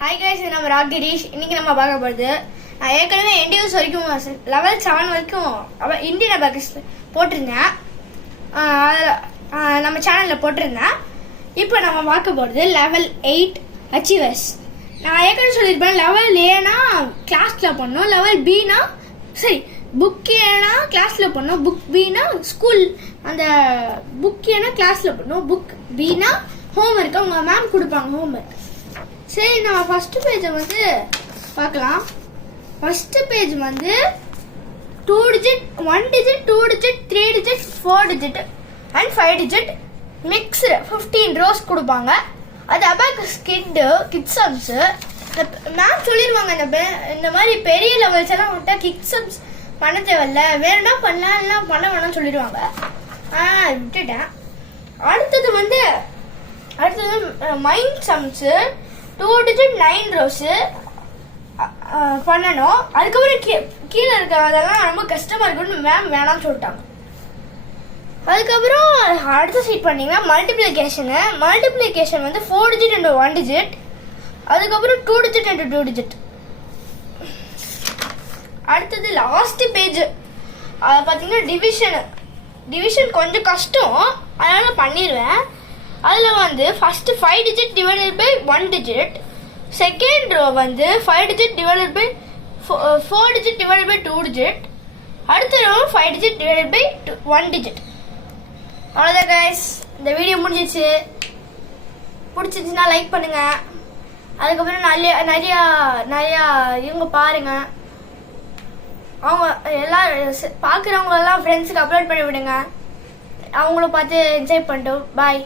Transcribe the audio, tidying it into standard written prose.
Hi guys, இது நம்ம ராகிரீஷ். இன்னைக்கு நம்ம பார்க்க போகிறது, நான் ஏற்கனவே NDS வரைக்கும் லெவல் 7 வரைக்கும் இந்தியன் அபாகஸ் போட்டிருந்தேன், நம்ம சேனலில் போட்டிருந்தேன். இப்போ நம்ம பார்க்க போகிறது லெவல் 8 அச்சீவர்ஸ். நான் ஏற்கனவே சொல்லியிருப்பேன், லெவல் ஏனா கிளாஸில் பண்ணோம், லெவல் பினா சரி புக் ஏனா கிளாஸில் பண்ணோம், புக் பினா ஸ்கூல், அந்த புக் ஏனா கிளாஸில் பண்ணோம், புக் பினா ஹோம் ஒர்க் அவங்க மேம் கொடுப்பாங்க ஹோம் ஒர்க். சரி, நம்ம ஃபர்ஸ்ட் பேஜை வந்து பார்க்கலாம். ஃபர்ஸ்ட் பேஜ் வந்து 2 digit, 1 digit, 2 digit, 3 digit, 4 digit and 5 digit mixed 15 rows கொடுப்பாங்க. அது அபாகஸ் கிட் சம்ஸ். மேம் சொல்லிடுவாங்க, இந்த மாதிரி பெரிய லெவல்ஸ் எல்லாம் விட்டா கிட் சம்ஸ் பண்ண தேவையில்ல, வேணும்னா பண்ணலாம் இல்லைனா பண்ண வேணாம்னு சொல்லிடுவாங்க. விட்டுட்டேன். அடுத்தது மைண்ட் சம்ஸு 2 digit 9 rows பண்ணணும். அதுக்கப்புறம் கீழே இருக்கிறதெல்லாம் ரொம்ப கஷ்டமா இருக்குன்னு மேம் வேணாம்னு சொல்லிட்டாங்க. அதுக்கப்புறம் அடுத்த சீட் பண்ணீங்கன்னா மல்டிப்ளிகேஷன் வந்து 4 digit into 1 digit, அதுக்கப்புறம் 2 digit into 2 digit. அடுத்தது லாஸ்ட் பேஜ் பார்த்தீங்கன்னா டிவிஷன் கொஞ்சம் கஷ்டம், அதனால பண்ணிடுவேன். அதில் வந்து first 5 digit divided by 1 digit, second row வந்து 5 digit divided by 4 digit divided by 2 digit, அடுத்த row 5 digit divided by 1 digit. அவ்வளோதான் கைஸ், இந்த வீடியோ பிடிச்சிருச்சுன்னா லைக் பண்ணுங்க. அதுக்கப்புறம் நிறையா இவங்க பாருங்க, அவங்க எல்லாம் பார்க்குறவங்க எல்லாம் ஃப்ரெண்ட்ஸுக்கு அப்லோட் பண்ணி விடுங்க, அவங்கள பார்த்து என்ஜாய் பண்ணிட்டோம். பாய்.